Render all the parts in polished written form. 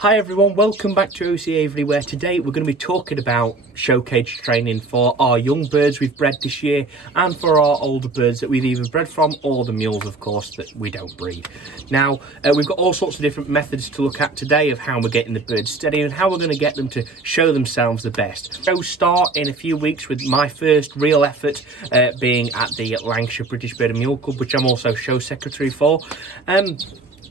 Hi everyone, welcome back to OC Avery, where today we're going to be talking about show cage training for our young birds we've bred this year and for our older birds that we've either bred from, or the mules of course that we don't breed. Now we've got all sorts of different methods to look at today of how we're getting the birds steady and how we're going to get them to show themselves the best. So start in a few weeks with my first real effort being at the Lancashire British Bird and Mule Club, which I'm also show secretary for.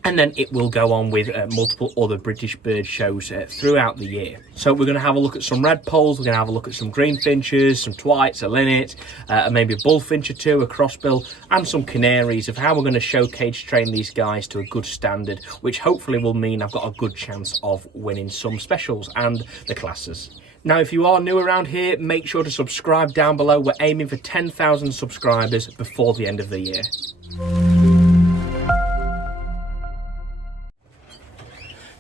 And then it will go on with multiple other British bird shows throughout the year. So we're going to have a look at some red poles, we're going to have a look at some green finches, some twites, a linnet, maybe a bullfinch or two, a crossbill, and some canaries of how we're going to show cage train these guys to a good standard, which hopefully will mean I've got a good chance of winning some specials and the classes. Now, if you are new around here, make sure to subscribe down below. We're aiming for 10,000 subscribers before the end of the year.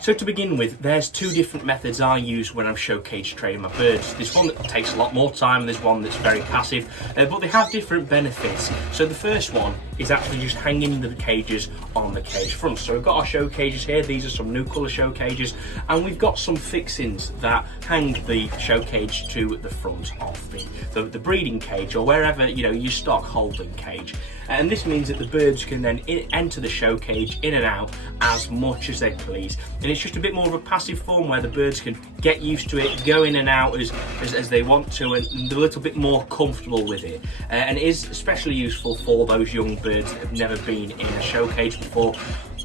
So to begin with, there's two different methods I use when I'm show cage training my birds. There's one that takes a lot more time and there's one that's very passive, but they have different benefits. So the first one is actually just hanging the cages on the cage front. So we've got our show cages here, these are some new colour show cages, and we've got some fixings that hang the show cage to the front of the breeding cage, or wherever, you know, your stock holding cage. And this means that the birds can then enter the show cage in and out as much as they please. And it's just a bit more of a passive form where the birds can get used to it, go in and out as they want to, and they're a little bit more comfortable with it. And it is especially useful for those young birds that have never been in a show cage before,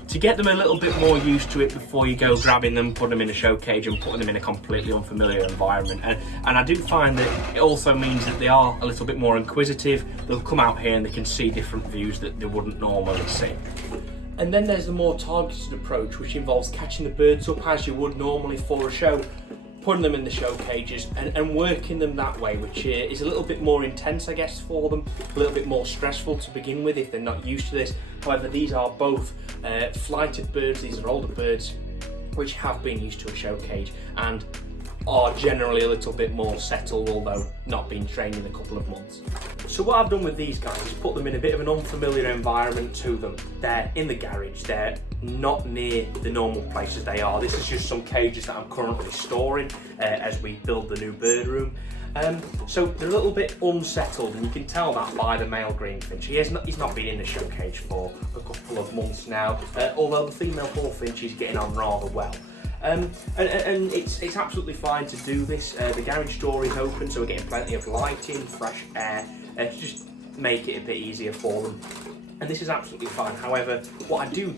to get them a little bit more used to it before you go grabbing them, putting them in a show cage and putting them in a completely unfamiliar environment. And I do find that it also means that they are a little bit more inquisitive. They'll come out here and they can see different views that they wouldn't normally see. And then there's the more targeted approach, which involves catching the birds up as you would normally for a show, putting them in the show cages and working them that way, which is a little bit more intense, I guess, for them, a little bit more stressful to begin with if they're not used to this. However, these are both flighted birds, these are older birds which have been used to a show cage and are generally a little bit more settled, although not been trained in a couple of months. So what I've done with these guys is put them in a bit of an unfamiliar environment to them. They're in the garage, they're not near the normal places they are. This is just some cages that I'm currently storing as we build the new bird room. So they're a little bit unsettled, and you can tell that by the male greenfinch. He's not been in the show cage for a couple of months now, although the female bullfinch is getting on rather well. And it's absolutely fine to do this. The garage door is open, so we're getting plenty of lighting, fresh air, to just make it a bit easier for them. And this is absolutely fine. However, what I do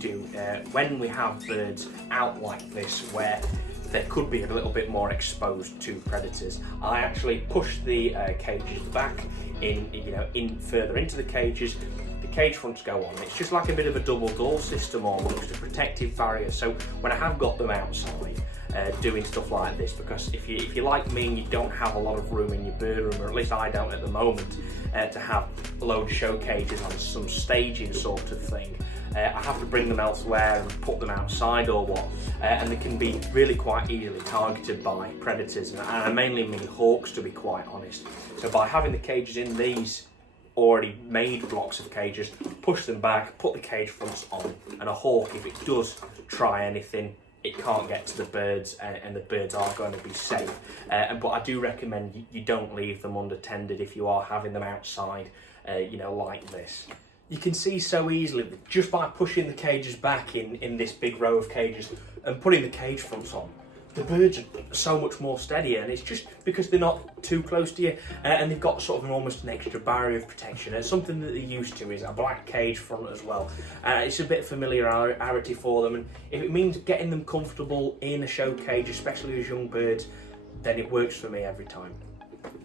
when we have birds out like this, where they could be a little bit more exposed to predators, I actually push the cages back in further into the cages. The cage fronts go on. It's just like a bit of a double door system, almost a protective barrier. So when I have got them outside doing stuff like this, because if you're like me and you don't have a lot of room in your bird room, or at least I don't at the moment, to have a load of show cages on some staging sort of thing, I have to bring them elsewhere and put them outside or what, and they can be really quite easily targeted by predators, and I mainly mean hawks, to be quite honest. So by having the cages in these already made blocks of cages, push them back, put the cage fronts on, and a hawk, if it does try anything, it can't get to the birds, and the birds are going to be safe. But I do recommend you don't leave them unattended if you are having them outside, like this. You can see so easily, just by pushing the cages back in this big row of cages and putting the cage fronts on, the birds are so much more steadier, and it's just because they're not too close to you, and they've got sort of almost an extra barrier of protection. And something that they're used to is a black cage front as well. It's a bit of familiarity for them, and if it means getting them comfortable in a show cage, especially as young birds, then it works for me every time.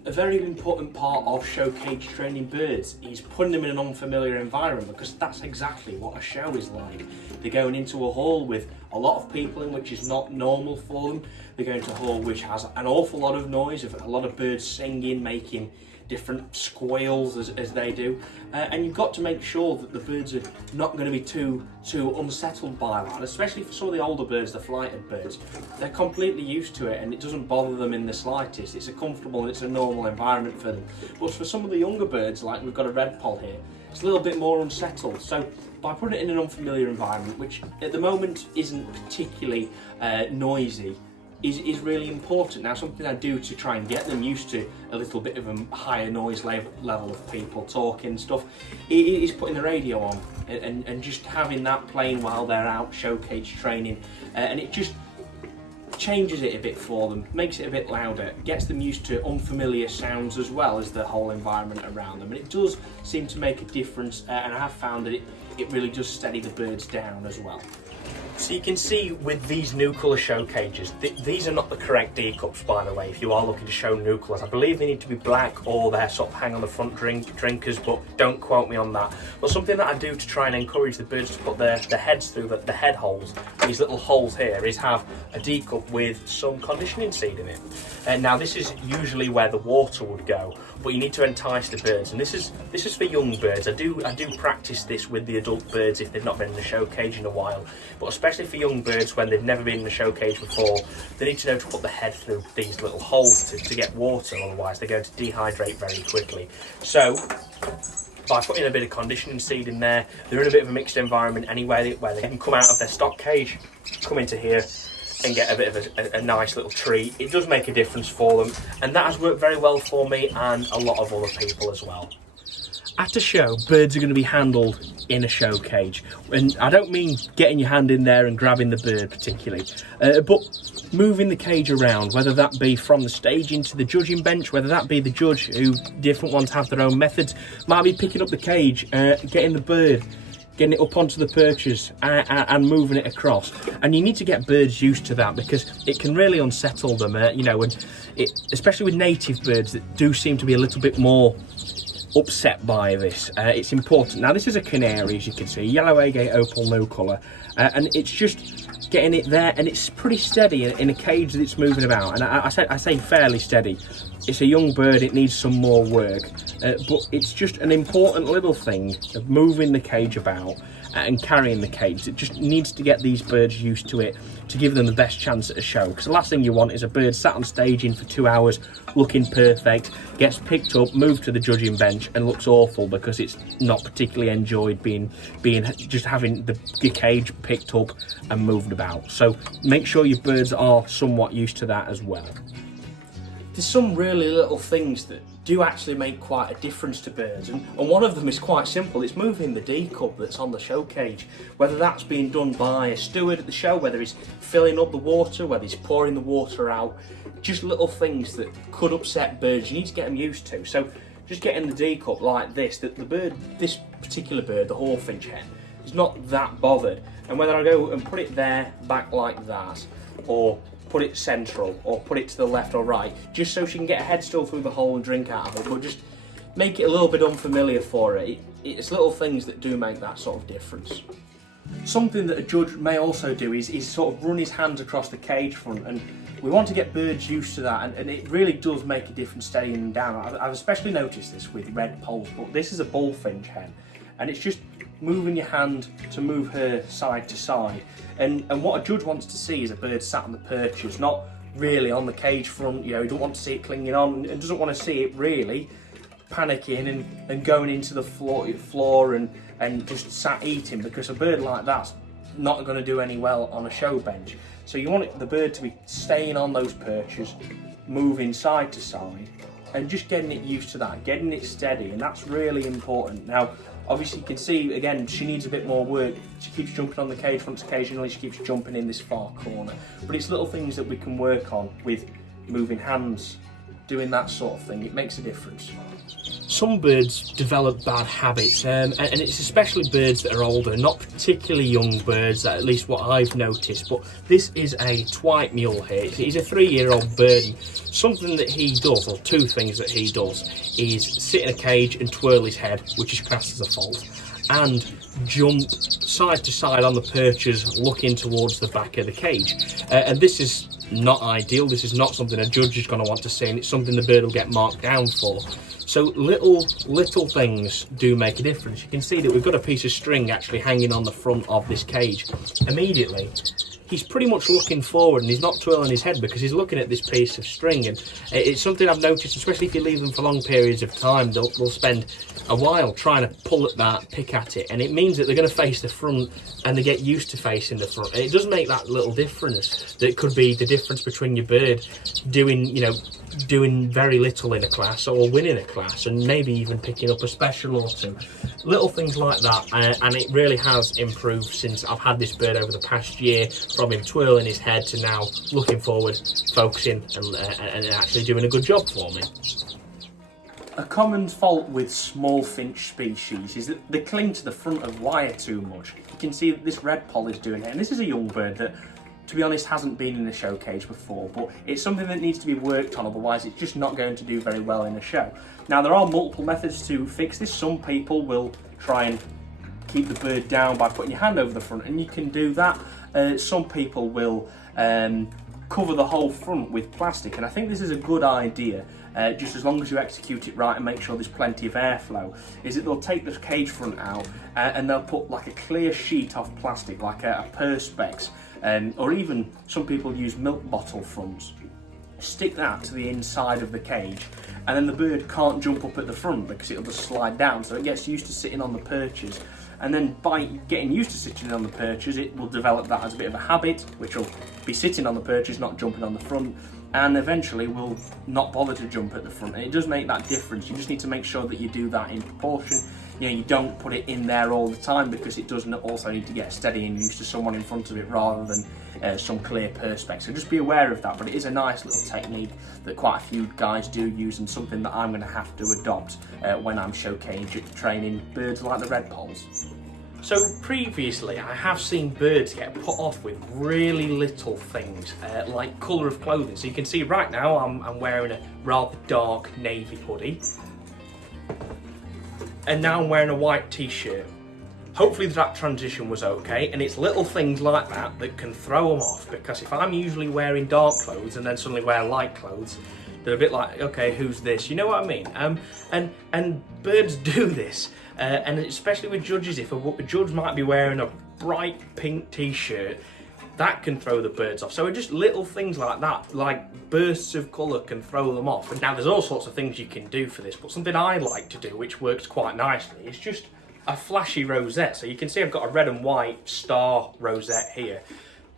A very important part of show cage training birds is putting them in an unfamiliar environment, because that's exactly what a show is like. They're going into a hall with a lot of people in, which is not normal for them. They're going to a hall which has an awful lot of noise, a lot of birds singing, making different squeals as they do, and you've got to make sure that the birds are not going to be too unsettled by that, especially for some of the older birds, the flighted birds. They're completely used to it and it doesn't bother them in the slightest. It's a comfortable and it's a normal environment for them. But for some of the younger birds, like we've got a red poll here, it's a little bit more unsettled. So by putting it in an unfamiliar environment, which at the moment isn't particularly noisy, is really important. Now, something I do to try and get them used to a little bit of a higher noise level of people talking and stuff, is putting the radio on and just having that playing while they're out show cage training, and it just changes it a bit for them, makes it a bit louder, gets them used to unfamiliar sounds as well as the whole environment around them, and it does seem to make a difference, and I have found that it really does steady the birds down as well. So you can see with these new colour show cages, these are not the correct D-cups, by the way, if you are looking to show new colours. I believe they need to be black or they're sort of hang on the front drinkers, but don't quote me on that. But something that I do to try and encourage the birds to put their heads through the head holes, these little holes here, is have a D-cup with some conditioning seed in it. And now this is usually where the water would go, but you need to entice the birds, and this is for young birds. I do practice this with the adult birds if they've not been in the show cage in a while, but especially for young birds when they've never been in the show cage before, they need to know to put the head through these little holes to get water, otherwise they're going to dehydrate very quickly. So by putting a bit of conditioning seed in there, they're in a bit of a mixed environment anyway, where they can come out of their stock cage, come into here and get a bit of a nice little treat. It does make a difference for them, and that has worked very well for me and a lot of other people as well. At a show, birds are going to be handled in a show cage, and I don't mean getting your hand in there and grabbing the bird particularly, but moving the cage around, whether that be from the stage into the judging bench, whether that be the judge, who different ones have their own methods, might be picking up the cage, getting the bird, getting it up onto the perches and moving it across. And you need to get birds used to that, because it can really unsettle them, you know, and especially with native birds that do seem to be a little bit more upset by this. It's important. Now, this is a canary, as you can see, yellow agate opal, no colour, and it's just getting it there, and it's pretty steady in a cage that it's moving about, and I say fairly steady. It's a young bird, it needs some more work, but it's just an important little thing of moving the cage about and carrying the cage. It just needs to get these birds used to it to give them the best chance at a show, because the last thing you want is a bird sat on staging for 2 hours looking perfect, gets picked up, moved to the judging bench and looks awful because it's not particularly enjoyed being just having the cage picked up and moved about. So make sure your birds are somewhat used to that as well. There's some really little things that do actually make quite a difference to birds, and one of them is quite simple. It's moving the D-cup that's on the show cage, whether that's being done by a steward at the show, whether he's filling up the water, whether he's pouring the water out, just little things that could upset birds. You need to get them used to. So just getting the D-cup like this, that the bird, this particular bird, the hawfinch hen, is not that bothered, and whether I go and put it there back like that, or put it central, or put it to the left or right, just so she can get her head still through the hole and drink out of it, but just make it a little bit unfamiliar for her. It's little things that do make that sort of difference. Something that a judge may also do is sort of run his hands across the cage front, and we want to get birds used to that, and it really does make a difference steadying them down. I've especially noticed this with red poles, but this is a bullfinch hen, and it's just moving your hand to move her side to side, and what a judge wants to see is a bird sat on the perches, not really on the cage front. You know, he doesn't want to see it clinging on, and doesn't want to see it really panicking and going into the floor and just sat eating, because a bird like that's not going to do any well on a show bench. So you want the bird to be staying on those perches, moving side to side, and just getting it used to that, getting it steady, and that's really important. Now, obviously you can see, again, she needs a bit more work. She keeps jumping on the cage fronts occasionally, she keeps jumping in this far corner. But it's little things that we can work on with moving hands, doing that sort of thing. It makes a difference. Some birds develop bad habits, and it's especially birds that are older, not particularly young birds, at least what I've noticed. But this is a Twight mule here. He's a 3-year-old bird, and something that he does, or two things that he does, is sit in a cage and twirl his head, which is classed as a fault, and jump side to side on the perches, looking towards the back of the cage. And this is not ideal. This is not something a judge is going to want to see, and it's something the bird will get marked down for. So little things do make a difference. You can see that we've got a piece of string actually hanging on the front of this cage. Immediately, he's pretty much looking forward and he's not twirling his head because he's looking at this piece of string. And it's something I've noticed, especially if you leave them for long periods of time, they'll spend a while trying to pull at that, pick at it, and it means that they're going to face the front and they get used to facing the front. And it does make that little difference. That could be the difference between your bird doing very little in a class or winning a class, and maybe even picking up a special or two. Little things like that, and it really has improved since I've had this bird over the past year, from him twirling his head to now looking forward, focusing, and actually doing a good job for me. A common fault with small finch species is that they cling to the front of wire too much. You can see that this red poll is doing it, and this is a young bird that, to be honest, hasn't been in a show cage before, but it's something that needs to be worked on, otherwise it's just not going to do very well in a show. Now, there are multiple methods to fix this. Some people will try and keep the bird down by putting your hand over the front, and you can do that. Some people will cover the whole front with plastic, and I think this is a good idea, just as long as you execute it right and make sure there's plenty of airflow. Is that they'll take the cage front out and they'll put like a clear sheet of plastic, like a perspex, or even some people use milk bottle fronts. Stick that to the inside of the cage, and then the bird can't jump up at the front because it'll just slide down, so it gets used to sitting on the perches. And then by getting used to sitting on the perches, it will develop that as a bit of a habit, which will be sitting on the perches, not jumping on the front, and eventually will not bother to jump at the front. And it does make that difference. You just need to make sure that you do that in proportion. You know, you don't put it in there all the time, because it does also need to get steady and used to someone in front of it rather than some clear perspex. So just be aware of that, but it is a nice little technique that quite a few guys do use, and something that I'm going to have to adopt when I'm show cage training birds like the red polls. So previously I have seen birds get put off with really little things, like colour of clothing. So you can see right now I'm wearing a rather dark navy hoodie, and now I'm wearing a white t-shirt. Hopefully that transition was okay, and it's little things like that that can throw them off, because if I'm usually wearing dark clothes and then suddenly wear light clothes, they're a bit like, okay, who's this? You know what I mean? And birds do this, and especially with judges. If a judge might be wearing a bright pink t-shirt, that can throw the birds off. So just little things like that, like bursts of colour, can throw them off. And now there's all sorts of things you can do for this, but something I like to do, which works quite nicely, is just a flashy rosette. So you can see I've got a red and white star rosette here.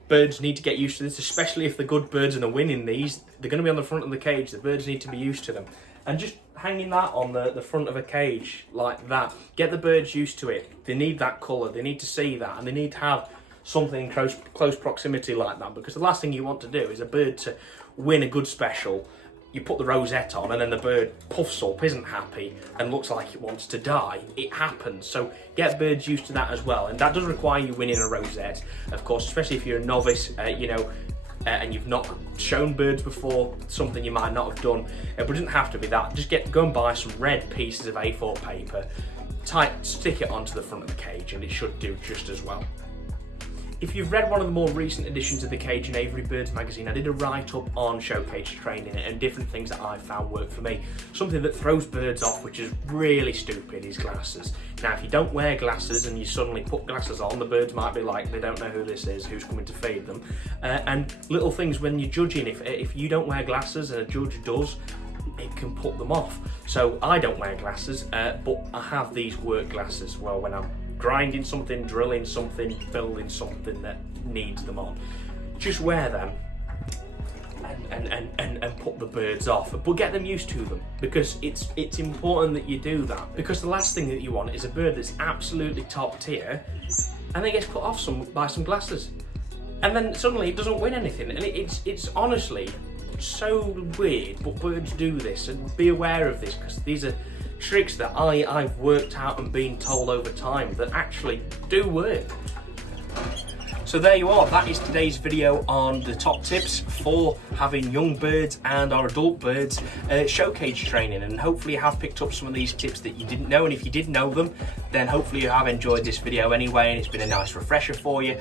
Birds need to get used to this, especially if the good birds and are winning these. They're going to be on the front of the cage. The birds need to be used to them. And just hanging that on the front of a cage like that, get the birds used to it. They need that colour, they need to see that, and they need to have something in close proximity like that, because the last thing you want to do is a bird to win a good special. You put the rosette on and then the bird puffs up, isn't happy, and looks like it wants to die. It happens. So get birds used to that as well. And that does require you winning a rosette, of course, especially if you're a novice, and you've not shown birds before, something you might not have done. But it doesn't have to be that. Just go and buy some red pieces of A4 paper, stick it onto the front of the cage, and it should do just as well. If you've read one of the more recent editions of the Cage and Aviary Birds magazine, I did a write-up on show cage training and different things that I found work for me. Something that throws birds off, which is really stupid, is glasses. Now, if you don't wear glasses and you suddenly put glasses on, the birds might be like, they don't know who this is, who's coming to feed them. And little things when you're judging, if you don't wear glasses and a judge does, it can put them off. So I don't wear glasses, but I have these work glasses. Well, when I'm grinding something, drilling something, building something that needs them on, just wear them and put the birds off, but get them used to them, because it's important that you do that, because the last thing that you want is a bird that's absolutely top tier and then gets put off by some glasses, and then suddenly it doesn't win anything. And it's honestly so weird, but birds do this, and be aware of this, because these are tricks that I've worked out and been told over time that actually do work. So there you are, that is today's video on the top tips for having young birds and our adult birds show cage training, and hopefully you have picked up some of these tips that you didn't know, and if you did know them, then hopefully you have enjoyed this video anyway, and it's been a nice refresher for you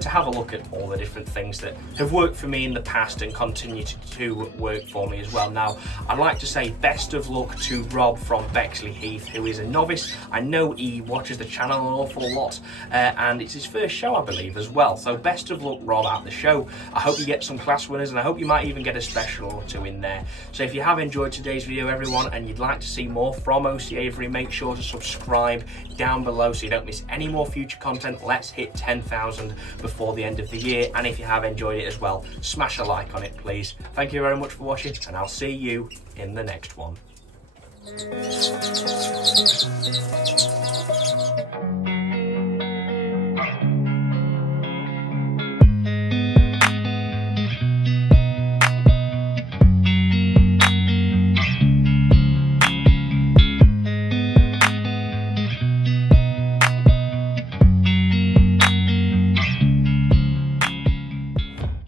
to have a look at all the different things that have worked for me in the past and continue to work for me as well. Now, I'd like to say best of luck to Rob from Bexley Heath, who is a novice. I know he watches the channel an awful lot, and it's his first show, I believe, as well. well. So best of luck, Rob, at the show. I hope you get some class winners, and I hope you might even get a special or two in there. So if you have enjoyed today's video, everyone, and you'd like to see more from OC Avery, make sure to subscribe down below so you don't miss any more future content. Let's hit 10,000 before the end of the year, and if you have enjoyed it as well, smash a like on it, please. Thank you very much for watching, and I'll see you in the next one.